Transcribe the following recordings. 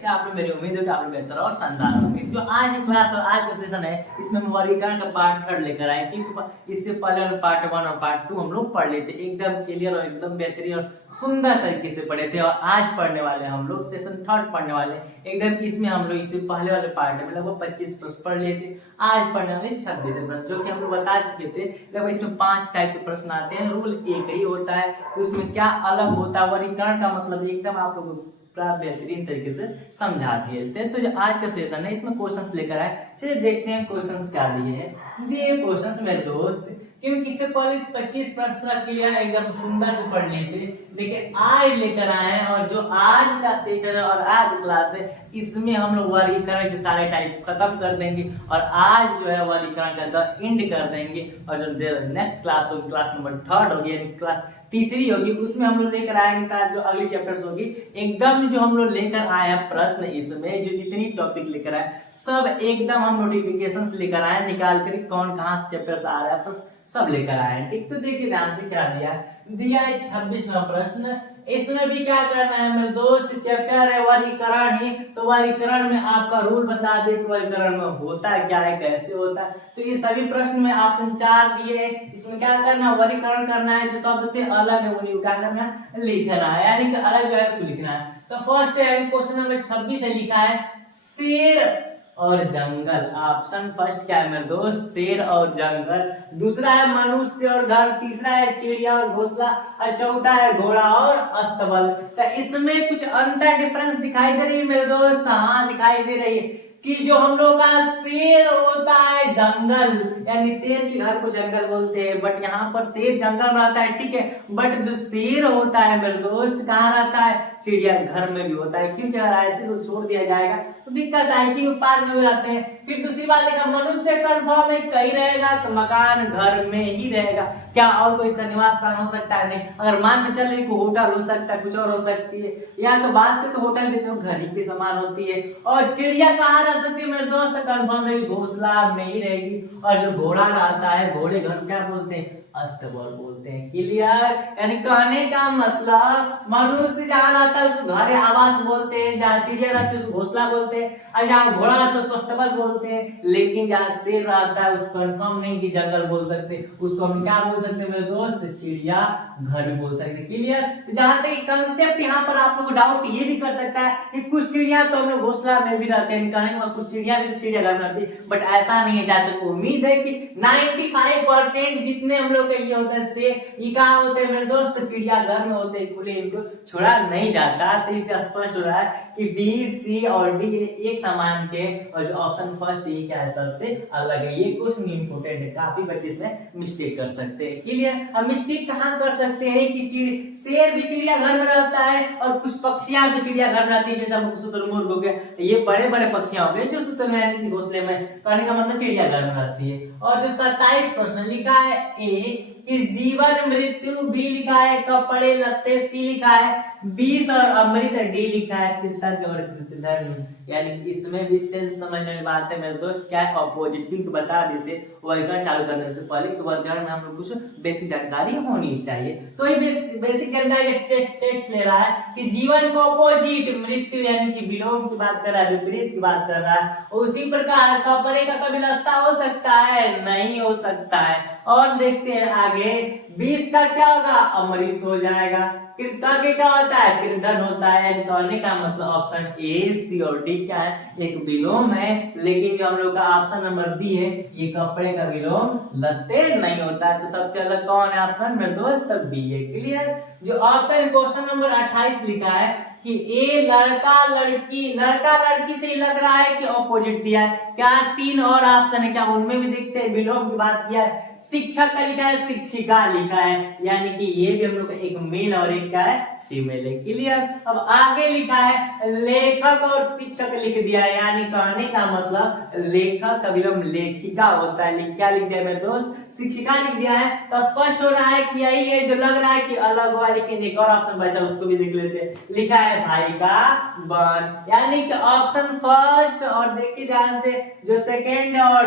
आप लोग मेरी उम्मीद है कि आप लोग बेहतर और शानदार होंगे। जो आज की क्लास और आज का सेशन है इसमें हम वर्गीकरण का पार्ट 3 लेकर आए, क्योंकि इससे पहले हम पार्ट 1 और पार्ट 2 हम लोग पढ़ लेते, एकदम क्लियर और एकदम बेहतरीन और सुंदर तरीके से पढ़े थे। और आज पढ़ने वाले हम लोग सेशन 3 पढ़ने वाले एकदम। इसमें हम लोग इससे पहले वाले पार्ट में लगभग 25 प्रश्न पढ़ लिए थे, आज पढ़ने वाले 26 प्रश्न, जो कि हम लोग बता चुके थे। लगभग इसमें 5 टाइप के प्रश्न आते हैं, रूल एक ही होता है, उसमें क्या अलग होता है, वर्गीकरण का मतलब एकदम आप लोग बेहतरीन तरीके से समझा दिए थे। तो जो आज का सेशन है इसमें क्वेश्चंस लेकर आए, चलिए देखते हैं क्वेश्चंस क्या दिए हैं। दिए क्वेश्चंस मेरे दोस्त, क्योंकि इससे पहले 25 प्रश्न क्लियर एकदम सुंदर से पढ़ लिए थे, लेकिन आज लेकर आए हैं और जो आज का सेशन है और आज क्लास है इसमें हम लोग वर्गीकरण के सारे टाइप खत्म कर देंगे और आज जो है वर्गीकरण का एंड कर देंगे। और जो नेक्स्ट क्लास होगी, क्लास नंबर 3 होगी, यानी क्लास तीसरी होगी, उसमें हम लोग लेकर आएंगे शायद जो अगली चैप्टर्स होगी एकदम जो हम लोग लेकर आए हैं प्रश्न, इसमें जो जितनी टॉपिक लेकर आए सब एकदम हम नोटिफिकेशंस लेकर आए निकाल कर कौन कहाँ से चैप्टर्स आ रहा है प्रश्न सब लेकर आए हैं। ठीक, तो देखिए ध्यान से क्या दिया है 26वां प्रश्न। इसमें भी क्या करना है मेरे दोस्त, चैप्टर है वर्गीकरण ही, तो वर्गीकरण में आपका रूल बता दे कि वर्गीकरण में होता है क्या है, कैसे होता है। तो ये सभी प्रश्न में ऑप्शन 4 दिए हैं, इसमें क्या करना है वर्गीकरण करना है, जो सबसे अलग है उन्हें क्या करना है लिखना है, यानी कि अलग है उसको लिखना है। तो फर्स्ट है क्वेश्चन नंबर 26 है, लिखा है शेर और जंगल। ऑप्शन फर्स्ट क्या है मेरे दोस्त, शेर और जंगल। दूसरा है मनुष्य और घर, तीसरा है चिड़िया और घोंसला, और चौथा है घोड़ा और अस्तबल। तो इसमें कुछ अंतर डिफरेंस दिखाई दे रही है मेरे दोस्त, हाँ दिखाई दे रही है कि जो हम लोग का शेर होता है जंगल, यानी शेर के घर को जंगल बोलते हैं, बट यहाँ पर शेर जंगल में रहता है, ठीक है। बट जो शेर होता है मेरे दोस्त कहाँ रहता है, चिड़िया घर में भी होता है, क्योंकि अगर ऐसे तो छोड़ दिया जाएगा तो दिक्कत है कि पार्क में भी रहते हैं। फिर दूसरी बात देखा, मनुष्य कंफर्म है कहीं रहेगा तो मकान घर में ही रहेगा, क्या और कोई इसका निवास स्थान हो सकता है नहीं। अगर मान के चल रही होटल हो सकता है, कुछ और हो सकती है, या तो बात तो होटल भी तो घर ही के समान होती है। और चिड़िया कहाँ रह सकती है मेरे दोस्त, कंफर्म है घोंसला में ही रहेगी। और जो घोड़ा रहता है, घोड़े घर क्या बोलते हैं, अस्तबल बोलते हैं। क्लियर, यानी कहने का मतलब मनुष्य जहाँ रहता है उसको घर आवास बोलते हैं, जहाँ चिड़िया रहती है उसको घोंसला बोलते हैं, और जहाँ घोड़ा रहता है उसको अस्तबल बोलते हैं। लेकिन जहाँ शेर रहता है उसको कंफर्म नहीं कि जंगल बोल सकते, उसको हम क्या बोल सकते हैं मेरे दोस्त, चिड़िया घर बोल सकते। क्लियर, जहाँ तक कंसेप्ट यहाँ पर आप लोग डाउट ये भी कर सकता है कि कुछ चिड़िया तो हम लोग घोंसला में भी रहते हैं, कुछ चिड़िया भी तो चिड़िया घर में रहती है, बट ऐसा नहीं है। जहाँ तक उम्मीद है कि 95% जितने हम लोग ये होता है से ये कहाँ होते हैं मेरे दोस्त, चिड़ियाघर में होते हैं, खुले, इनको छोड़ा नहीं जाता। तो इससे स्पष्ट हो रहा है कि बी सी और डी एक समान के, और जो ऑप्शन फर्स्ट ये क्या है सबसे अलग है। ये क्वेश्चन इंपोर्टेंट है, काफी बच्चे इसमें मिस्टेक कर सकते हैं। क्लियर, अब मिस्टेक कहाँ कर सकते हैं कि शेर भी चिड़ियाघर में रहता है और कुछ पक्षियां भी चिड़ियाघर में रहती है, जैसे शुतुरमुर्ग हो गया, ये बड़े बड़े पक्षियां हो गए जो शुतुरमुर्ग घोंसले में, कहने का मतलब चिड़ियाघर में रहती है। और जो 27 प्रश्न लिखा है ए कि जीवन मृत्यु, बी लिखा है कपड़े लत्ते, सी लिखा है बीस और अमृत, डी लिखा है कृतज्ञ और कृतधर्म। यानी इसमें भी सेंस समझने वाली बात है मेरे दोस्त, क्या है ऑपोजिट, क्योंकि बता देते वर्गीकरण चालू करने से पहले कि वर्गीकरण में हम लोग कुछ बेसिक जानकारी होनी चाहिए। तो ये बेसिक जानकारी टेस्ट ले रहा है कि जीवन को ऑपोजिट, मृत्यु यानी कि विलोम की बात कर रहा है, विपरीत की बात कर रहा है। उसी प्रकार कपड़े का कभी लत्ता हो सकता है, नहीं हो सकता है। और देखते हैं आगे, 20 का क्या होगा, अमृत हो जाएगा। कृतज्ञ क्या होता है, कृतघ्न होता है। कहने का मतलब ऑप्शन ए सी और डी क्या है, एक विलोम है। लेकिन जो हम लोग का ऑप्शन नंबर बी है, ये कपड़े का विलोम लत्ते नहीं होता है। तो सबसे अलग कौन है ऑप्शन मेरे दोस्त, बी है। क्लियर, जो ऑप्शन क्वेश्चन नंबर 28 लिखा है कि ए लड़का लड़की से लग रहा है कि ऑपोजिट दिया है, क्या 3 और ऑप्शन है, क्या उनमें भी दिखते हैं, विलोम की बात किया है। शिक्षक का लिखा है, शिक्षिका लिखा है, यानी कि ये भी हम लोग एक मेल और एक क्या है फीमेल है। क्लियर, अब आगे लिखा है लेखक और शिक्षक लिख दिया है, यानी कहने का मतलब लेखक का विलोम लेखिका होता है। क्या लिख दिया मेरे दोस्त, शिक्षिका लिख दिया है। तो स्पष्ट हो रहा है कि यही है जो लग रहा है कि अलग हुआ, लेकिन एक और ऑप्शन बचा उसको भी देख लेते हैं। लिखा है भाई का बहन, यानी कि ऑप्शन फर्स्ट और देखिए ध्यान से जो सेकेंड और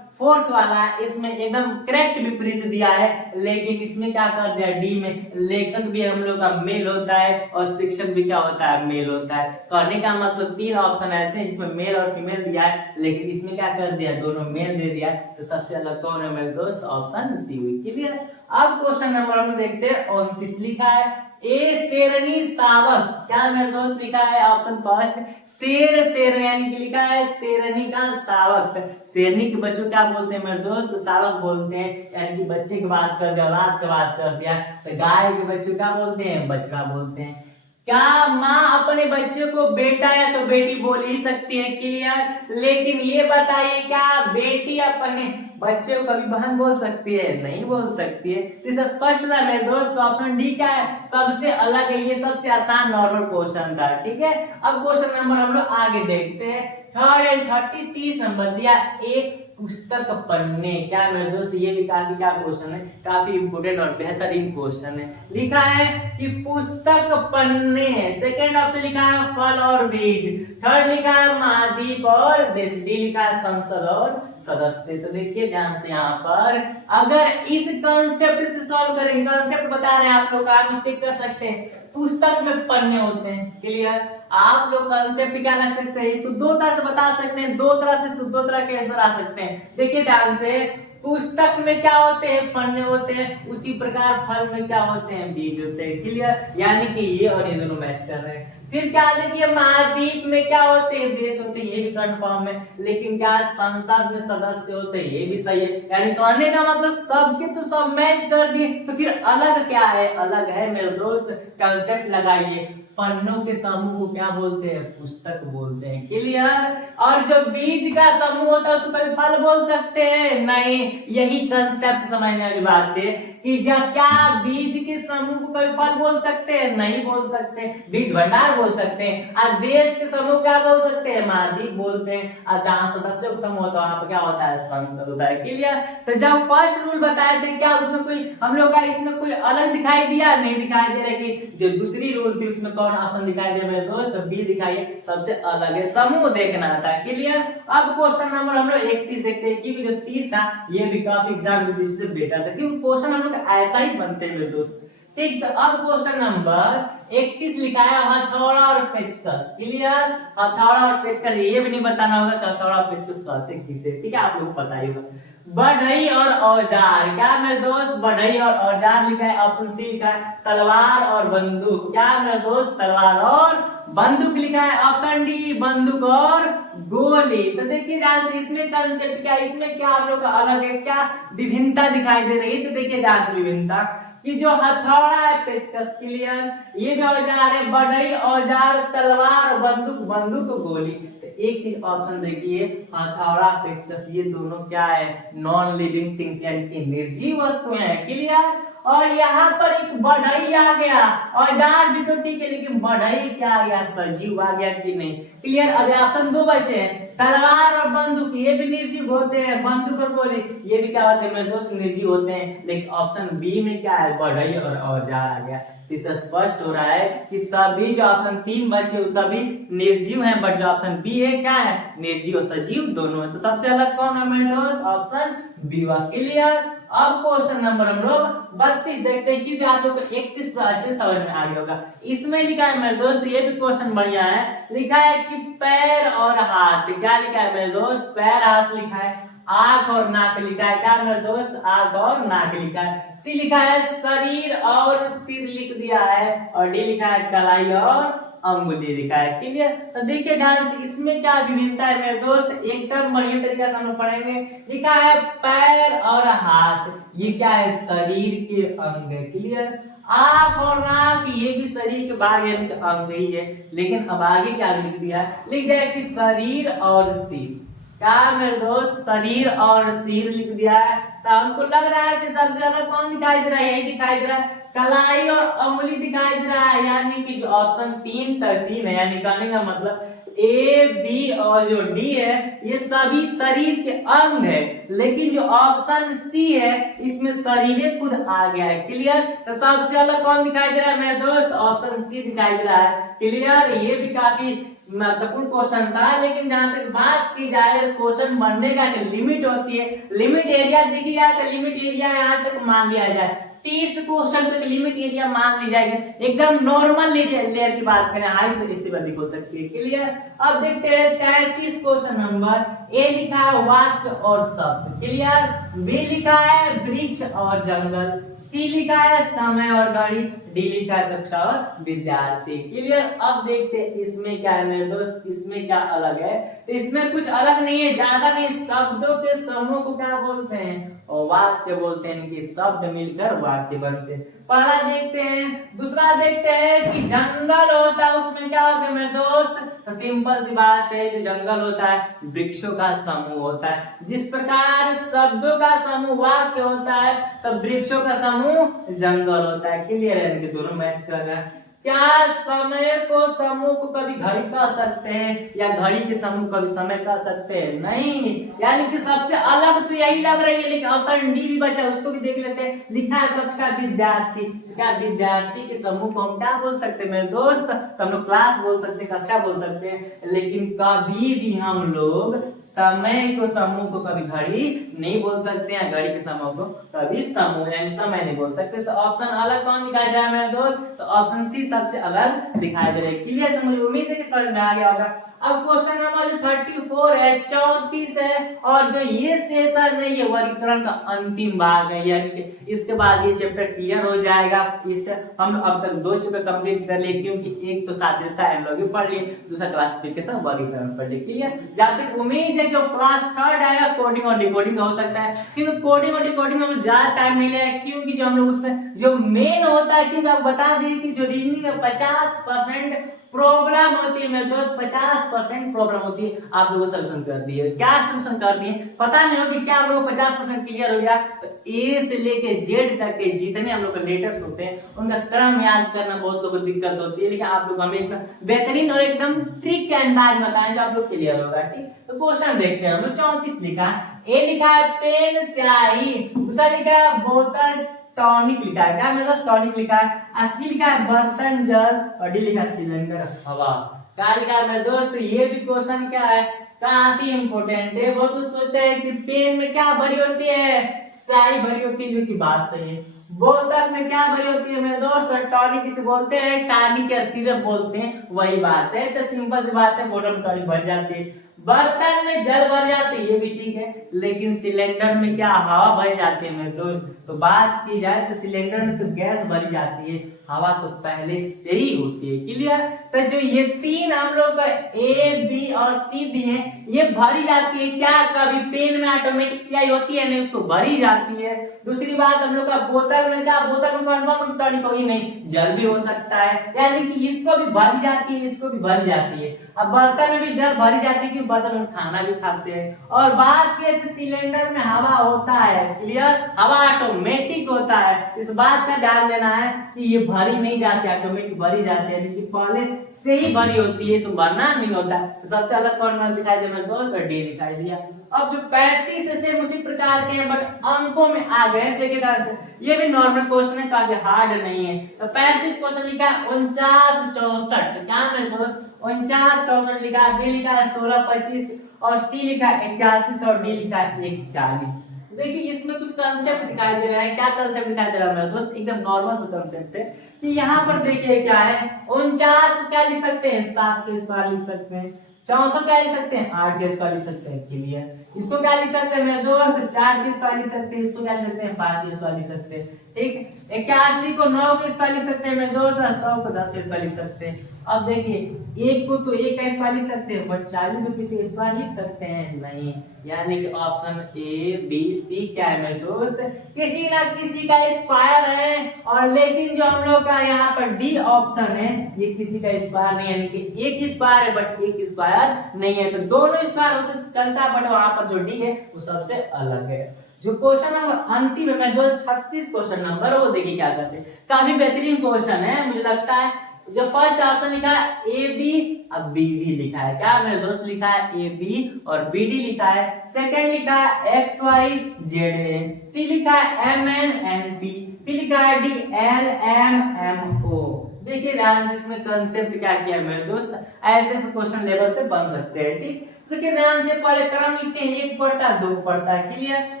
फोर्थ वाला इसमें एकदम करेक्ट विपरीत दिया है, लेकिन इसमें क्या कर दिया, डी में लेखक भी हम लोग का मेल होता है और शिक्षक भी क्या होता है, मेल होता है। कहने का मतलब 3 ऑप्शन ऐसे हैं जिसमें मेल और फीमेल दिया है, लेकिन इसमें क्या कर दिया, दोनों मेल दे दिया। तो सबसे अलग कौन है मेरे दोस्त, ऑप्शन सी हुई। क्लियर। अब क्वेश्चन नंबर हम देखते हैं 29 लिखा है ए शेरनी शावक, क्या मेरे दोस्त लिखा है ऑप्शन फर्स्ट शेर, शेर यानी कि लिखा है शेरनी का शावक। शेरनी के बच्चों क्या बोलते हैं मेरे दोस्त, शावक बोलते हैं, यानी कि बच्चे की बात कर दिया, औलाद की बात कर दिया। तो गाय के बच्चों क्या बोलते हैं, बछड़ा बोलते हैं। क्या माँ अपने बच्चे को बेटा या तो बेटी बोल ही सकती है, क्लियर। लेकिन ये बताइए क्या बेटी अपने बच्चे को कभी बहन बोल सकती है, नहीं बोल सकती है। तो स्पष्ट है मेरे दोस्त, ऑप्शन डी क्या है, सबसे अलग है, ये सबसे आसान नॉर्मल क्वेश्चन था। ठीक है, अब क्वेश्चन नंबर हम लोग आगे देखते हैं। 3rd and 30 नंबर दिया एक पुस्तक पन्ने, क्या मेरे दोस्त, ये भी काफी क्या क्वेश्चन है, काफी इंपोर्टेंट और बेहतरीन क्वेश्चन है। लिखा है कि पुस्तक पन्ने, सेकंड ऑप्शन लिखा है फल और बीज, थर्ड लिखा है महाद्वीप और देश, डी लिखा है संसद और सदस्य। तो देखिए ध्यान से यहाँ पर, अगर इस कंसेप्ट से सॉल्व करेंगे, कंसेप्ट बता रहे हैं आप लोग, आप मिस्टेक कर सकते हैं, पुस्तक में पन्ने होते हैं। क्लियर। आप लोग कंसेप्ट क्या लग सकते हैं, इसको दो तरह से बता सकते हैं, दो तरह से, दो तरह के आंसर आ सकते हैं। देखिए ध्यान से, पुस्तक में क्या होते हैं, पन्ने होते हैं, उसी प्रकार फल में क्या होते हैं, बीज होते हैं। क्लियर, यानी कि ये और ये दोनों मैच कर रहे हैं। फिर क्या देखिए, महाद्वीप में क्या होते हैं, देश होते हैं, ये भी कंफर्म है। लेकिन क्या संसद में सदस्य होते हैं, ये भी सही है। यानी कहने का मतलब सबके तो सब मैच कर दिए, तो फिर अलग क्या है, अलग है मेरे दोस्त, कंसेप्ट लगाइए, पन्नों के समूह को क्या बोलते हैं, पुस्तक बोलते हैं। क्लियर। और जो बीज का समूह होता है उसको कभी फल बोल सकते हैं, नहीं। यही कंसेप्ट समझने वाली बात है कि जब क्या बीज के समूह को कभी फल बोल सकते हैं, नहीं बोल सकते, बीज भंडार बोल सकते हैं। और देश के समूह क्या बोल सकते हैं, महाद्वीप बोलते हैं। और जहां सदस्यों का समूह होता है वहां पर क्या होता है, संसद होता है। क्लियर। तो जब फर्स्ट रूल बताए थे, क्या उसमें कोई हम लोग का इसमें कोई अलग दिखाई दिया, नहीं दिखाई दे रहा कि जो दूसरी रूल थी उसमें कौन ऑप्शन दिखाई दे मेरे दोस्त, बी दिखाई सबसे अलग है, समूह देखना था। क्लियर। अब क्वेश्चन नंबर हम लोग 31 देखते हैं, क्योंकि जो 30 था ये भी काफी एग्जाम की दृष्टि से बेटर था, क्योंकि क्वेश्चन हम लोग ऐसा ही बनते हैं मेरे दोस्त। ठीक। तो अब क्वेश्चन नंबर 31 लिखा है हथौड़ा और पेचकस। क्लियर। हथौड़ा और पेचकस, ये भी नहीं बताना होगा कि हथौड़ा और पेचकस कहते किसे, ठीक है, आप लोग पता ही होगा। बढ़ई और औजार, क्या मेरे दोस्त, बढ़ई और औजार लिखा है, ऑप्शन सी लिखा है तलवार और बंदूक, क्या मेरे दोस्त, तलवार और बंदूक लिखा है, ऑप्शन डी बंदूक और गोली। तो देखिए ध्यान से, इसमें कंसेप्ट क्या, इसमें क्या हम लोग का अलग है, क्या विभिन्नता दिखाई दे रही है। तो देखिए ध्यान से, विभिन्नता कि जो हथौड़ा है पेचकस, क्लियर, ये भी औजार है, बढ़ई औजार, तलवार बंदूक, बंदूक गोली। एक चीज ऑप्शन देखिए, हथौड़ा पेचकस, ये दोनों क्या है, नॉन लिविंग थिंग्स यानी कि निर्जीव वस्तुएं हैं। क्लियर। और यहाँ पर एक बढ़ई आ गया, औजार भी तो ठीक है, लेकिन बढ़ई क्या आ गया, सजीव आ गया कि नहीं। क्लियर। अब ऑप्शन दो बचे हैं, तलवार और बंदूक, ये भी निर्जीव होते हैं, बंदूक और गोली ये भी क्या होते हैं मेरे दोस्त, निर्जीव होते हैं। लेकिन ऑप्शन बी में क्या है, बढ़ई और औजार आ गया। इससे स्पष्ट हो रहा है कि सभी जो ऑप्शन 3 बचे सभी निर्जीव हैं, बट जो ऑप्शन बी है क्या है, निर्जीव और सजीव दोनों है। तो सबसे अलग कौन है मेरे दोस्त, ऑप्शन बी वा। क्लियर। अब क्वेश्चन नंबर हम लोग 32 देखते हैं, क्योंकि आप लोग को 31 अच्छे समझ में आ गया होगा। इसमें लिखा है मेरे दोस्त, ये भी क्वेश्चन बढ़िया है, लिखा है कि पैर और हाथ, क्या लिखा है मेरे दोस्त, पैर हाथ लिखा है, आंख और नाक लिखा है, क्या मेरे दोस्त, आंख और नाक लिखा है, सी लिखा है शरीर और सिर लिख दिया है, और डी लिखा है कलाई और अंगुली लिखा है। क्लियर। तो देखिए ध्यान से, इसमें क्या विभिन्नता है मेरे दोस्त, एकदम बढ़िया तरीके से हम लोग पढ़ेंगे। लिखा है पैर और हाथ, ये क्या है, शरीर के अंग है। क्लियर। आंख और नाक, ये भी शरीर के भाग यानी कि अंग ही है। लेकिन अब आगे क्या लिख दिया है, लिख दिया कि शरीर और सिर, क्या मेरे दोस्त, शरीर और सिर लिख दिया है। तो हमको लग रहा है कि सबसे अलग कौन दिखाई दे रहा है, यही दिखाई दे रहा है, कलाई और अंगुली दिखाई दे रहा है। यानी कि जो ऑप्शन 3 तक 3 है, यानी कहने का मतलब ए बी और जो डी है ये सभी शरीर के अंग है। लेकिन जो ऑप्शन सी है इसमें शरीर खुद आ गया है। क्लियर। तो सबसे अलग कौन दिखाई दे रहा है मेरे दोस्त, ऑप्शन सी दिखाई दे रहा है। क्लियर। ये भी काफी महत्वपूर्ण क्वेश्चन था, लेकिन जहां तक बात की जाए क्वेश्चन बनने का एक लिमिट होती है, लिमिट एरिया दिख जाए तो लिमिट एरिया यहाँ तक मान लिया जाए। 30 क्वेश्चन को लिमिट एरिया मान ली जाएगी। एकदम नॉर्मल लेयर की बात करें हाई तो इससे अधिक हो सकती है। क्लियर। अब देखते हैं 33 क्वेश्चन नंबर। ए लिखा है वाक्य और शब्द। क्लियर। बी लिखा है वृक्ष और जंगल। सी लिखा है समय और घड़ी। डी लिखा है कक्षा और विद्यार्थी। क्लियर। अब देखते हैं इसमें क्या है मेरे दोस्त, इसमें क्या अलग है। तो इसमें कुछ अलग नहीं है, ज्यादा नहीं। शब्दों के समूह को क्या बोलते हैं, और वाक्य बोलते हैं। कि शब्द मिलकर वाक्य बनते हैं। पहला देखते हैं। दूसरा देखते हैं कि जंगल होता है, उसमें क्या होता है मेरे दोस्त, तो सिंपल सी बात है, जो जंगल होता है वृक्षों का समूह होता है। जिस प्रकार शब्दों का समूह वाक्य होता है, तो वृक्षों का समूह जंगल होता है। क्लियर है, इनके दोनों मैच कर रहे हैं। क्या समय को समूह को कभी घड़ी कह सकते हैं, या घड़ी के समूह कभी समय कह सकते हैं? नहीं। यानी कि सबसे अलग तो यही लग रही है, लेकिन ऑप्शन डी भी बचा, उसको भी देख लेते हैं। लिखा है कक्षा विद्यार्थी। क्या विद्यार्थी के समूह को हम क्या बोल सकते हैं मेरे दोस्त, तो हम लोग क्लास बोल सकते हैं, कक्षा बोल सकते हैं। लेकिन कभी भी हम लोग समय को समूह को कभी घड़ी नहीं बोल सकते हैं, घड़ी के समूह को कभी समूह यानी समय नहीं बोल सकते। तो ऑप्शन अलग कौन दिखाया जाए मेरे दोस्त, तो ऑप्शन सी सबसे अलग दिखाई दे रहा है। क्लियर। तो मुझे उम्मीद है कि समझ में आ गया होगा। अब क्वेश्चन नंबर 34 है, 34 है, और जो ये सेशन है ये वर्गीकरण का अंतिम भाग है। यानी कि इसके बाद ये चैप्टर क्लियर हो जाएगा। इससे हम अब तक 2 चैप्टर कंप्लीट कर लिए, क्योंकि एक तो सादृश्यता एनालॉजी पढ़ लिए, दूसरा क्लासिफिकेशन वर्गीकरण पढ़ लिए। क्लियर। जहां तक उम्मीद है जो क्लास 3 आएगा कोडिंग और डिकोडिंग हो सकता है, क्योंकि कोडिंग और डिकोडिंग में ज्यादा टाइम नहीं लगेगा, क्योंकि जो हम लोग उसमें जो मेन होता है, क्योंकि आप बता दें कि जो रीजनिंग में 50% प्रोग्राम होती है मेरे दोस्त, 50% प्रोग्राम होती है, आप लोगों को सोल्यूशन कर दिए। क्या सोल्यूशन कर दिए पता नहीं हो कि क्या आप लोगों को 50% क्लियर हो गया। तो ए से लेके जेड तक के जितने हम लोग के लेटर्स होते हैं उनका क्रम याद करना बहुत लोगों को दिक्कत होती है, लेकिन आप लोग हमें एकदम बेहतरीन और एकदम ट्रिक के अंदाज बताएं जो आप लोग क्लियर होगा। ठीक। तो क्वेश्चन देखते हैं हम लोग। 34 लिखा है। ए लिखा है पेन स्याही। दूसरा लिखा है बोतल टॉनिक लिखा है। क्या मतलब टॉनिक लिखा है। अस्सी लिखा है बर्तन जल, और डी लिखा है सिलेंडर हवा। क्या लिखा है मेरे दोस्त, ये भी क्वेश्चन क्या है काफी इंपोर्टेंट है। वो तो सोचते हैं कि पेन में क्या भरी होती है, स्याही भरी होती है, जो की बात सही है। बोतल में क्या भरी होती है मेरे दोस्त, टॉनिक किसे बोलते हैं, टॉनिक या सिरप बोलते हैं, वही बात है। तो सिंपल सी बात है, बोतल में टॉनिक भर जाती है। बर्तन में जल भर जाती है, ये भी ठीक है, लेकिन सिलेंडर में क्या हवा भर जाती है मेरे दोस्त। तो बात की जाए तो सिलेंडर में तो गैस भरी जाती है, हवा तो पहले से ही होती है। क्लियर। तो जो ये 3 हम लोग का ए बी और सी दी है, ये भरी जाती है। क्या कभी पेन में ऑटोमेटिक स्याही होती है, नहीं, उसको भरी जाती है। दूसरी बात हम लोग का बोतल में क्या, बोतल में कन्फर्म टॉनिक होगी नहीं, जल भी हो सकता है, यानी कि इसको भी भरी जाती है, इसको भी भरी जाती है। अब बर्तन में भी जल भरी जाती है, क्योंकि बर्तन में खाना भी खाते हैं। और बात की तो सिलेंडर में हवा होता है। क्लियर। हवा ऑटोमेटिक होता है, इस बात का ध्यान देना है कि ये भरी नहीं जाती, ऑटोमेटिक भरी जाती है, लेकिन पहले से ही भरी होती है, इसको भरना नहीं होता। तो सबसे अलग कौन दिखाई दे मेरे दोस्त, डी दिखाई दिया। अब जो 35 से सेम उसी प्रकार के हैं, बट अंकों में आ गए। देखिए ध्यान से, ये भी नॉर्मल क्वेश्चन है, काफी हार्ड नहीं है। तो 35 क्वेश्चन लिखा है 49 64। क्या मेरे दोस्त 49 64 लिखा है। बी लिखा है 16 25, और सी लिखा है 81, और डी लिखा है 140। देखिए इसमें कुछ कंसेप्ट दिखाई दे रहा है। क्या कंसेप्ट दिखाई दे रहा है मेरे दोस्त, एकदम नॉर्मल सा कंसेप्ट है कि यहाँ पर देखिए क्या है, 49 को क्या लिख सकते हैं, 7 के स्क्वायर लिख सकते हैं। 64 क्या लिख सकते हैं, 8 के स्क्वायर लिख सकते हैं। क्लियर। इसको क्या लिख सकते हैं मेरे दोस्त, 4 के स्क्वायर लिख सकते हैं। इसको क्या लिख सकते हैं, 5 के स्क्वायर लिख सकते हैं। ठीक। 81 को 9 के स्क्वायर लिख सकते हैं मेरे दोस्त, 100 को 10 के स्क्वायर लिख सकते हैं। अब देखिए 1 को तो 1 का स्क्वायर लिख सकते हैं, बट 40 को किसी स्क्वायर लिख सकते हैं नहीं। यानी कि ऑप्शन ए बी सी क्या है मेरे दोस्त, किसी ना किसी का स्क्वायर है। और लेकिन जो हम लोग का यहाँ पर डी ऑप्शन है, ये किसी का स्क्वायर नहीं, यानी कि एक स्क्वायर है बट एक स्क्वायर नहीं है। तो दोनों स्क्वायर हो तो चलता, बट वहां पर जो डी है वो सबसे अलग है। जो क्वेश्चन नंबर अंतिम है मैं 36 क्वेश्चन नंबर, वो देखिए क्या करते हैं। काफी बेहतरीन क्वेश्चन है मुझे लगता है। जो फर्स्ट ऑप्शन लिखा है ए बी, अब बी डी लिखा है। क्या मेरे दोस्त लिखा है ए बी और बी डी लिखा है। सेकंड लिखा है X Y Z A, C लिखा है एम एन एन पी, लिखा है D L M M O. देखिए ध्यान से इसमें कंसेप्ट क्या किया है मेरे दोस्त, ऐसे क्वेश्चन लेवल से बन सकते हैं। ठीक, देखिए ध्यान से पहले क्रम लिखते हैं, 1 पढ़ता है 2 पढ़ता है, क्लियर।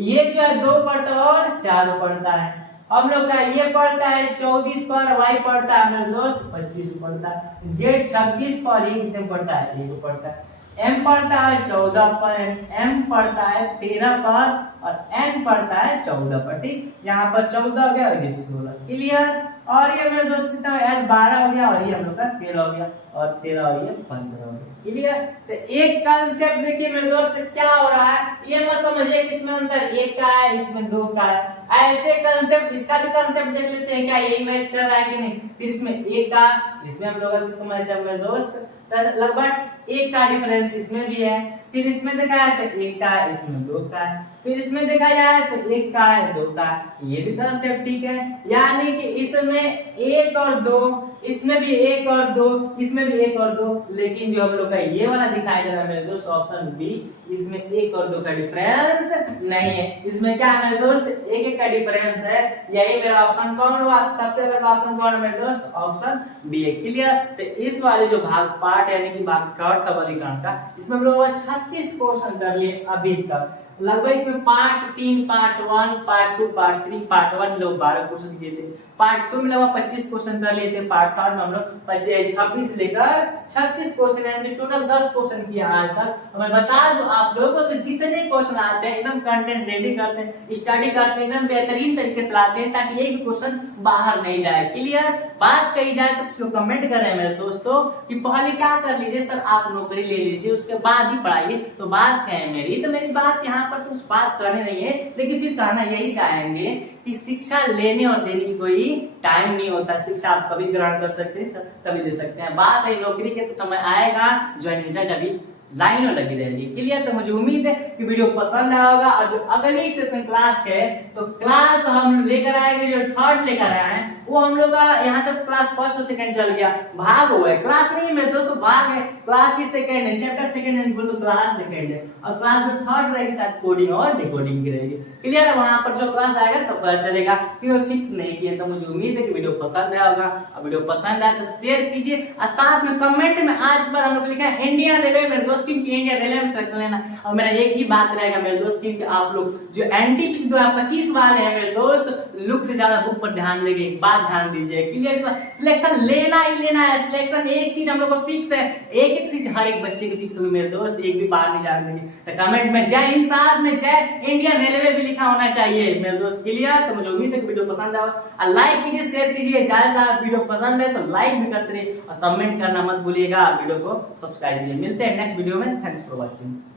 ये जो है 2 पढ़ता है और 4 पढ़ता है। हम लोग का ये पढ़ता है 24 पर, वाई पढ़ता है मेरे दोस्त 25 पढ़ता है, जेड 26 पर, ये कितने पढ़ता है 1 पढ़ता है, एम पढ़ता है 14 पर, एम पढ़ता है 13 पर और एन पढ़ता है 14 पर। ठीक, यहाँ पर 14 हो गया और ये 16, क्लियर। और ये मेरे दोस्त कितना है 12 हो गया और ये हम लोग का 13 हो गया और 13 और ये 15 हो गया, क्लियर। तो एक कंसेप्ट देखिए मेरे दोस्त क्या हो रहा है, ये मत समझिए कि इसमें अंतर 1 का है इसमें 2 का है। ऐसे कंसेप्ट, इसका भी कंसेप्ट देख लेते हैं क्या यही मैच कर रहा है कि नहीं। फिर इसमें 1 का, इसमें हम लोग किसको मैच है मेरे दोस्त, लगभग 1 का डिफरेंस इसमें भी है। फिर इसमें देखा है तो 1 का है, इसमें 2 का है। फिर इसमें देखा जाए तो 1 का है 2 का है, ये भी कंसेप्ट ठीक है। यानी कि इसमें 1 और 2, इसमें भी 1 और 2, इसमें भी 1 और 2, लेकिन जो हम लोग का ये वाला दिखाई दे रहा है मेरे दोस्त ऑप्शन बी, इसमें 1 और 2 का डिफरेंस नहीं है। इसमें क्या है मेरे दोस्त 1 का डिफरेंस है। यही मेरा ऑप्शन कौन हुआ, सबसे अलग ऑप्शन कौन है मेरे दोस्त, ऑप्शन बी है, क्लियर। तो इस वाले जो भाग पार्ट यानी कि भाग थर्ड सबलीकरण का, इसमें हम लोग 36 क्वेश्चन कर लिए अभी तक। लगभग इसमें part 3, part 1, part 2, part 3, part 1 लोग 12 क्वेश्चन किए थे, पार्ट 2 में लगभग 25 क्वेश्चन कर लिए थे, पार्ट 3 में हम लोग 26 लेकर 36 क्वेश्चन यानी टोटल 10 क्वेश्चन किया आज तक। मैं बता दूं आप लोगों को तो जितने क्वेश्चन आते हैं एकदम कंटेंट रेडी करते हैं, स्टडी करते हैं, एकदम बेहतरीन तरीके से लाते हैं ताकि एक भी क्वेश्चन बाहर नहीं जाए, क्लियर। बात कही जाए तो कुछ कमेंट करें मेरे दोस्तों कि पहले क्या कर लीजिए सर आप नौकरी ले लीजिए उसके बाद ही पढ़ाइए, तो बात क्या है मेरी, तो मेरी बात यहाँ पर कुछ बात करनी नहीं है, लेकिन फिर कहना यही चाहेंगे कि शिक्षा लेने और देने की कोई टाइम नहीं होता। शिक्षा आप कभी ग्रहण कर सकते हैं, कभी दे सकते हैं। बात है नौकरी के समय आएगा जो कभी लाइनों लगी रहेगी, क्लियर। तो मुझे उम्मीद है कि वीडियो पसंद आया होगा। और जो अगली सेशन क्लास है तो क्लास हम लेकर आएंगे, जो थर्ड लेकर आए हैं वो हम लोग का यहाँ तक क्लास फर्स्ट और सेकंड चल गया, भाग हुआ है, क्लास नहीं है मेरे दोस्तों, भाग है। क्लास ही सेकंड है, चैप्टर सेकंड है, बोलो क्लास सेकंड है, और क्लास जो थर्ड रहेगी शायद कोडिंग और डिकोडिंग की रहेगी, क्लियर है। वहां पर जो क्लास आएगा तो पता चलेगा कि वो फिक्स नहीं किया। तो मुझे उम्मीद है कि वीडियो पसंद आया होगा, और वीडियो पसंद आए तो शेयर कीजिए, और साथ में कमेंट में आज पर हम लोग लिखा है इंडिया रेलवे मेरे दोस्त, क्योंकि इंडिया रेलवे में सिलेक्शन लेना। और मेरा एक ही बात रहेगा मेरे दोस्त कि आप लोग जो एनटीपीसी 2025 वाले हैं मेरे दोस्त, लुक से ज्यादा बुक पर ध्यान देंगे, एक बात ध्यान दीजिए, क्लियर। सिलेक्शन लेना ही लेना है, सिलेक्शन एक सीट हम लोग को फिक्स है, एक सीट हर एक बच्चे की फिक्स होगी मेरे दोस्त, एक भी बाहर नहीं जाने देंगे। तो कमेंट में जय हिंद, साथ में जय इंडियन रेलवे भी लिखा होना चाहिए मेरे दोस्त, क्लियर। तो मुझे उम्मीद है कि वीडियो पसंद आया, और लाइक कीजिए, शेयर कीजिए, ज्यादा से ज्यादा वीडियो पसंद है तो लाइक भी करते रहिए, और कमेंट करना मत भूलिएगा, वीडियो को सब्सक्राइब कीजिए। मिलते हैं नेक्स्ट वीडियो में, थैंक्स फॉर वॉचिंग।